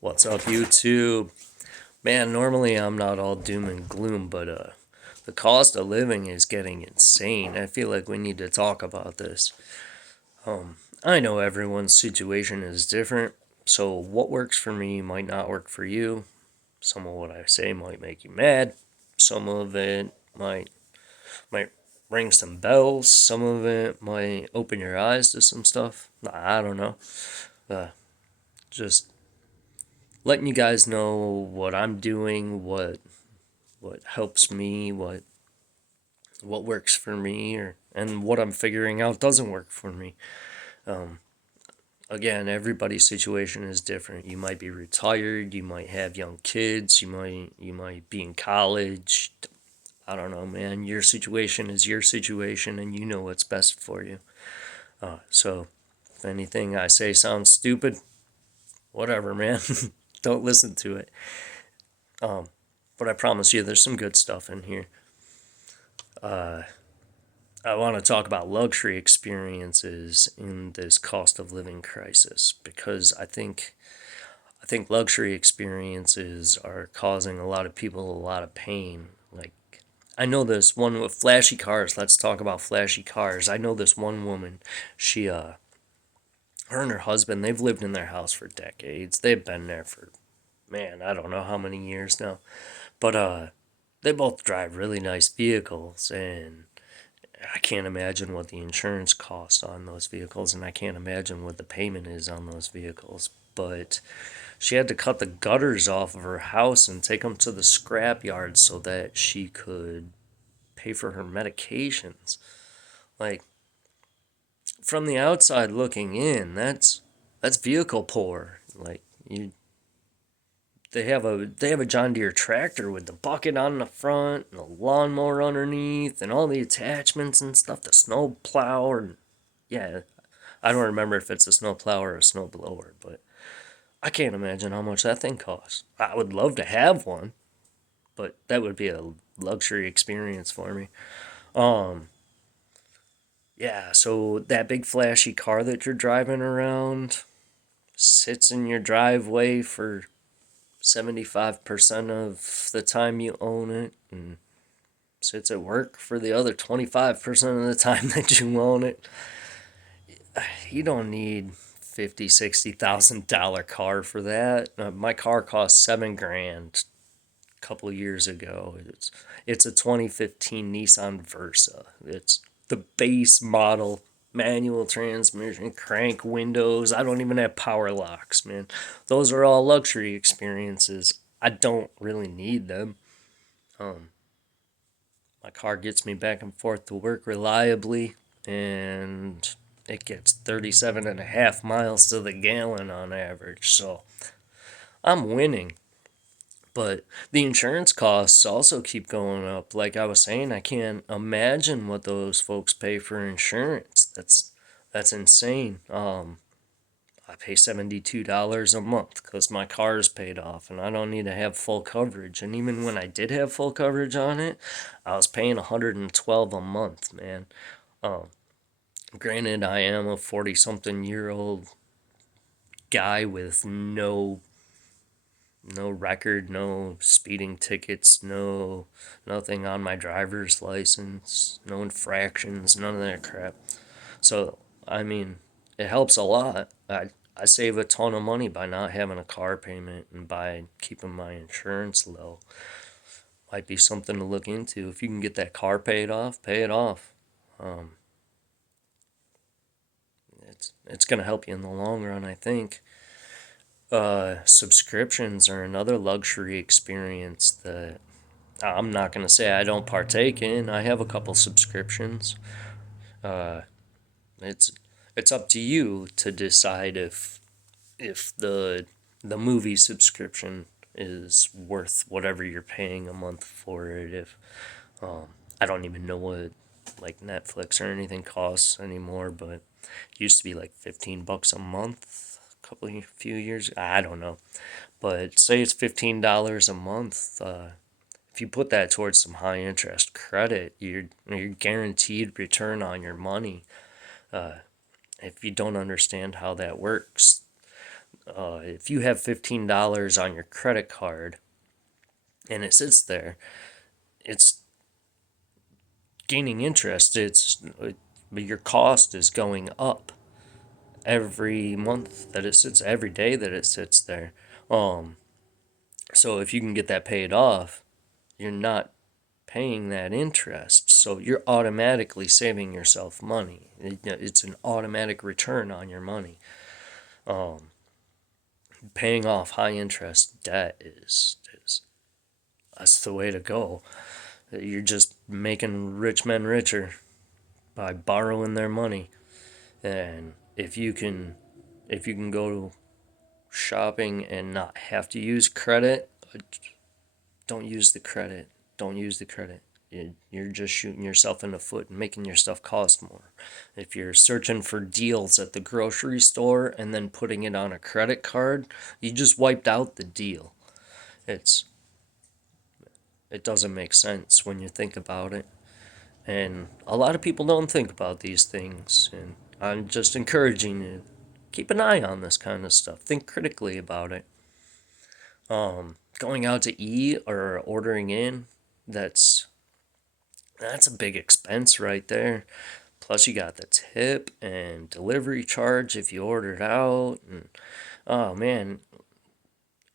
What's up, YouTube? Man, normally I'm not all doom and gloom, but the cost of living is getting insane. I feel like we need to talk about this. I know everyone's situation is different, so what works for me might not work for you. Some of what I say might make you mad. Some of it might ring some bells. Some of it might open your eyes to some stuff. I don't know. Uh, just letting you guys know what I'm doing, what helps me, what works for me, or and what I'm figuring out doesn't work for me. Again, everybody's situation is different. You might be retired, you might have young kids, you might be in college. I don't know, man. Your situation is your situation, and you know what's best for you. So, if anything I say sounds stupid, whatever, man. Don't listen to it. But I promise you, there's some good stuff in here. I want to talk about luxury experiences in this cost of living crisis because I think luxury experiences are causing a lot of people a lot of pain. Like I know this one with flashy cars. Let's talk about flashy cars. I know this one woman. She her and her husband, they've lived in their house for decades. They've been there for man, I don't know how many years now. But they both drive really nice vehicles, and I can't imagine what the insurance costs on those vehicles, and I can't imagine what the payment is on those vehicles. But she had to cut the gutters off of her house and take them to the scrap yard so that she could pay for her medications. Like from the outside looking in, that's vehicle poor. Like you, they have a John Deere tractor with the bucket on the front and a lawnmower underneath and all the attachments and stuff. The snow plow and yeah, I don't remember if it's a snow plow or a snow blower, but I can't imagine how much that thing costs. I would love to have one, but that would be a luxury experience for me. Um, yeah, so that big flashy car that you're driving around sits in your driveway for 75% of the time you own it and sits at work for the other 25% of the time that you own it. You don't need 50, $60,000 car for that. My car cost 7 grand a couple of years ago. It's a 2015 Nissan Versa. It's the base model, manual transmission, crank windows. I don't even have power locks, man. Those are all luxury experiences. I don't really need them. My car gets me back and forth to work reliably, and it gets 37 and a half miles to the gallon on average. So I'm winning. But the insurance costs also keep going up. Like I was saying, I can't imagine what those folks pay for insurance. That's insane. I pay $72 a month because my car is paid off and I don't need to have full coverage. And even when I did have full coverage on it, I was paying 112 a month, man. Granted, I am a 40 something year old guy with no record, no speeding tickets, nothing on my driver's license, no infractions, none of that crap. So, I mean, it helps a lot. I save a ton of money by not having a car payment and by keeping my insurance low. Might be something to look into. If you can get that car paid off, pay it off. It's gonna help you in the long run, I think. Subscriptions are another luxury experience that I'm not gonna say I don't partake in. I have a couple subscriptions. It's it's up to you to decide if the movie subscription is worth whatever you're paying a month for it. If I don't even know what like Netflix or anything costs anymore, but it used to be like $15 a month a few years. I don't know, but say it's $15 a month. If you put that towards some high interest credit, you're guaranteed return on your money. If you don't understand how that works, If you have $15 on your credit card and it sits there, it's gaining interest. But your cost is going up every month that it sits, every day that it sits there. Um, so if you can get that paid off, you're not paying that interest. So you're automatically saving yourself money. It's an automatic return on your money. Paying off high interest debt is that's the way to go. You're just making rich men richer by borrowing their money. And if you can go shopping and not have to use credit, don't use the credit. Don't use the credit. You're just shooting yourself in the foot and making your stuff cost more. If you're searching for deals at the grocery store and then putting it on a credit card, you just wiped out the deal. It's it doesn't make sense when you think about it. And a lot of people don't think about these things, and I'm just encouraging you, keep an eye on this kind of stuff. Think critically about it. Going out to eat or ordering in, that's that's a big expense right there. Plus you got the tip and delivery charge if you order it out. And oh man,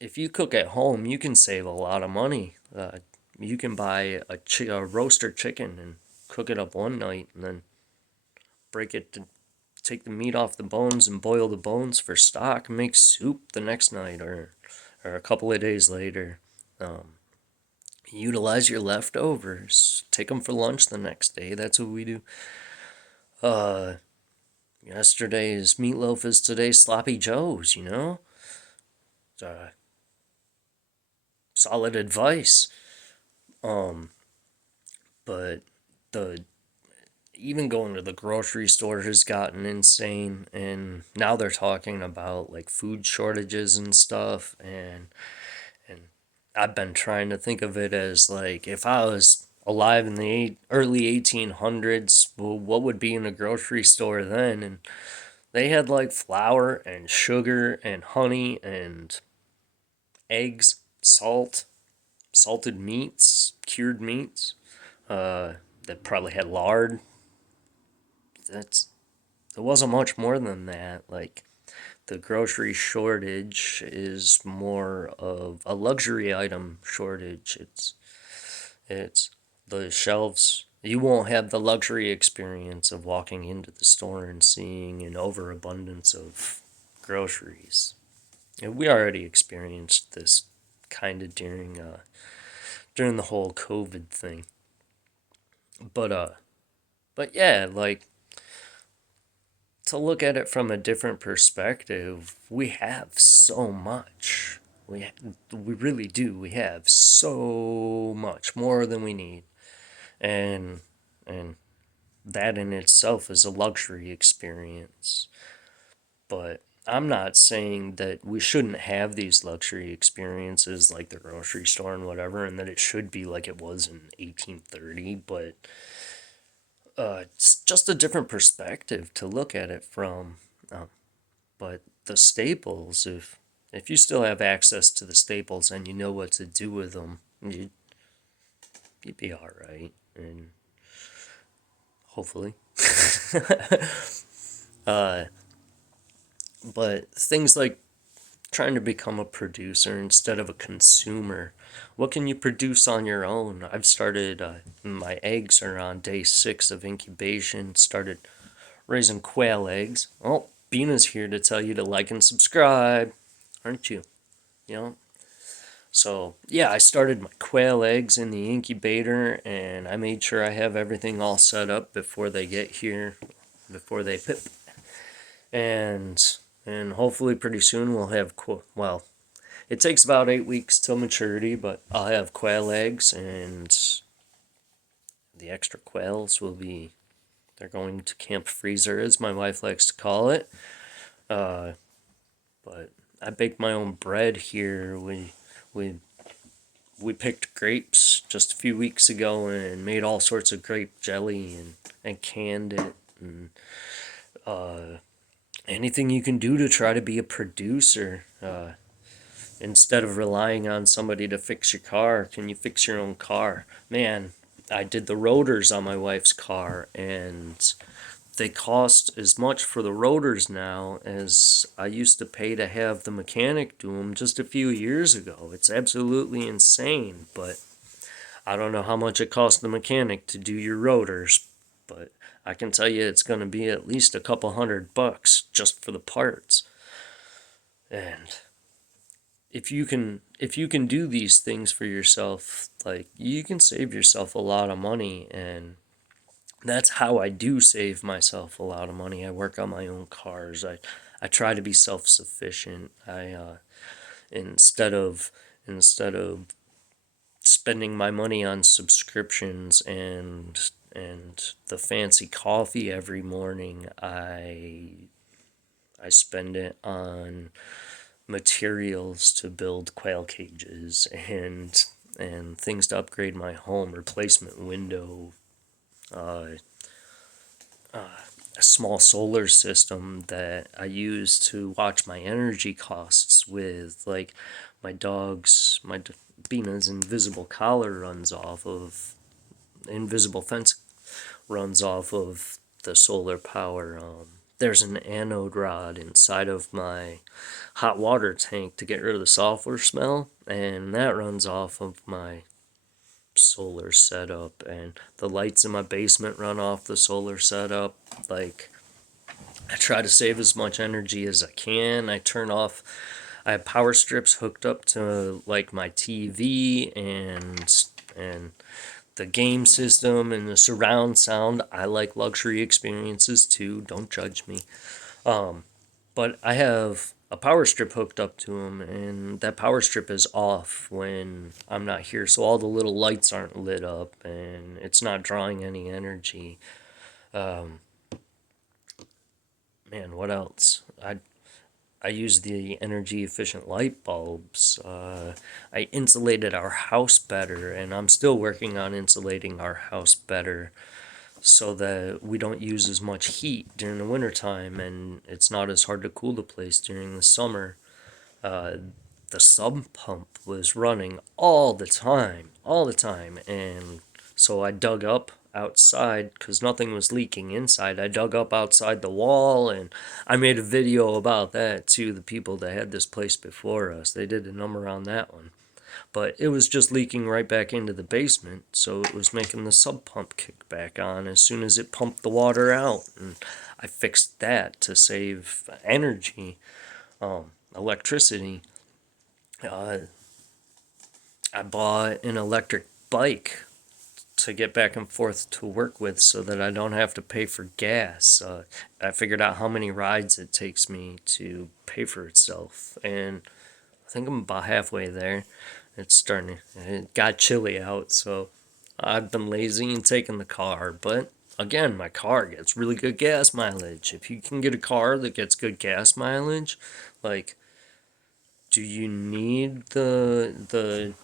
if you cook at home, you can save a lot of money. You can buy a roaster chicken and cook it up one night and then break it to take the meat off the bones and boil the bones for stock and make soup the next night or a couple of days later. Utilize your leftovers. Take them for lunch the next day. That's what we do. Yesterday's meatloaf is today's sloppy joes, you know? Solid advice. But the even going to the grocery store has gotten insane, and now they're talking about like food shortages and stuff, and I've been trying to think of it as like if I was alive in the early 1800s, well, what would be in a grocery store then? And they had like flour and sugar and honey and eggs, salt, salted meats, cured meats. That probably had lard. That's There wasn't much more than that. Like the grocery shortage is more of a luxury item shortage. It's the shelves. You won't have the luxury experience of walking into the store and seeing an overabundance of groceries. And we already experienced this kind of during the whole COVID thing. But but yeah, like to look at it from a different perspective, we have so much. We really do. We have so much more than we need, and and that in itself is a luxury experience. But I'm not saying that we shouldn't have these luxury experiences like the grocery store and whatever, and that it should be like it was in 1830. But it's just a different perspective to look at it from. But the staples, if you still have access to the staples and you know what to do with them, you'd be all right, and hopefully. But things like trying to become a producer instead of a consumer. What can you produce on your own? I've started, my eggs are on day 6 of incubation, started raising quail eggs. Oh, Bina's here to tell you to like and subscribe, aren't you? You know? So, yeah, I started my quail eggs in the incubator and I made sure I have everything all set up before they get here, before they pip. And hopefully pretty soon we'll have well, it takes about 8 weeks till maturity, but I'll have quail eggs, and the extra quails will be, they're going to Camp Freezer, as my wife likes to call it. But I bake my own bread here. We we picked grapes just a few weeks ago and made all sorts of grape jelly and canned it, anything you can do to try to be a producer. Instead of relying on somebody to fix your car, can you fix your own car? Man, I did the rotors on my wife's car, and they cost as much for the rotors now as I used to pay to have the mechanic do them just a few years ago. It's absolutely insane, but I don't know how much it cost the mechanic to do your rotors, but I can tell you it's going to be at least a couple $100 just for the parts. And if you can do these things for yourself, like, you can save yourself a lot of money. And that's how I do save myself a lot of money. I work on my own cars. I try to be self-sufficient. I instead of spending my money on subscriptions and the fancy coffee every morning, I spend it on materials to build quail cages and things to upgrade my home, replacement window, uh, a small solar system that I use to watch my energy costs with. Like, my Bina's invisible collar runs off of, invisible fence runs off of the solar power. There's an anode rod inside of my hot water tank to get rid of the sulfur smell, and that runs off of my solar setup. And the lights in my basement run off the solar setup. Like, I try to save as much energy as I can. I have power strips hooked up to, like, my TV and the game system and the surround sound. I like luxury experiences too. Don't judge me. But I have a power strip hooked up to them, and that power strip is off when I'm not here, so all the little lights aren't lit up, and it's not drawing any energy. Man, what else? I use the energy efficient light bulbs. I insulated our house better, and I'm still working on insulating our house better so that we don't use as much heat during the wintertime, and it's not as hard to cool the place during the summer. Uh, the sump pump was running all the time, and so I dug up outside because nothing was leaking inside. I dug up outside the wall, and I made a video about that to the people that had this place before us. They did a number on that one, but it was just leaking right back into the basement, so it was making the sub pump kick back on as soon as it pumped the water out. And I fixed that to save energy, electricity. uh, I bought an electric bike to get back and forth to work with so that I don't have to pay for gas. I figured out how many rides it takes me to pay for itself, and I think I'm about halfway there. It got chilly out, so I've been lazy and taking the car. But again, my car gets really good gas mileage. If you can get a car that gets good gas mileage, like, do you need the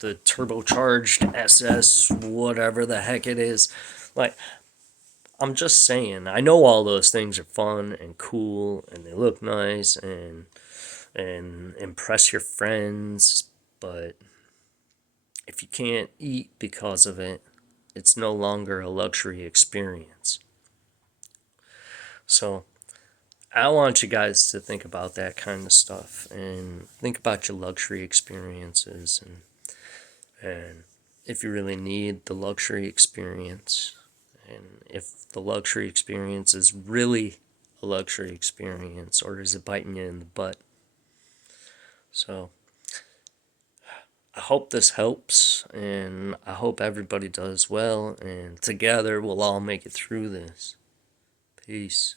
turbocharged SS, whatever the heck it is? Like, I'm just saying, I know all those things are fun and cool and they look nice and impress your friends, but if you can't eat because of it, it's no longer a luxury experience. So, I want you guys to think about that kind of stuff and think about your luxury experiences, and if you really need the luxury experience, and if the luxury experience is really a luxury experience, or is it biting you in the butt? So I hope this helps, and I hope everybody does well, and together we'll all make it through this. Peace.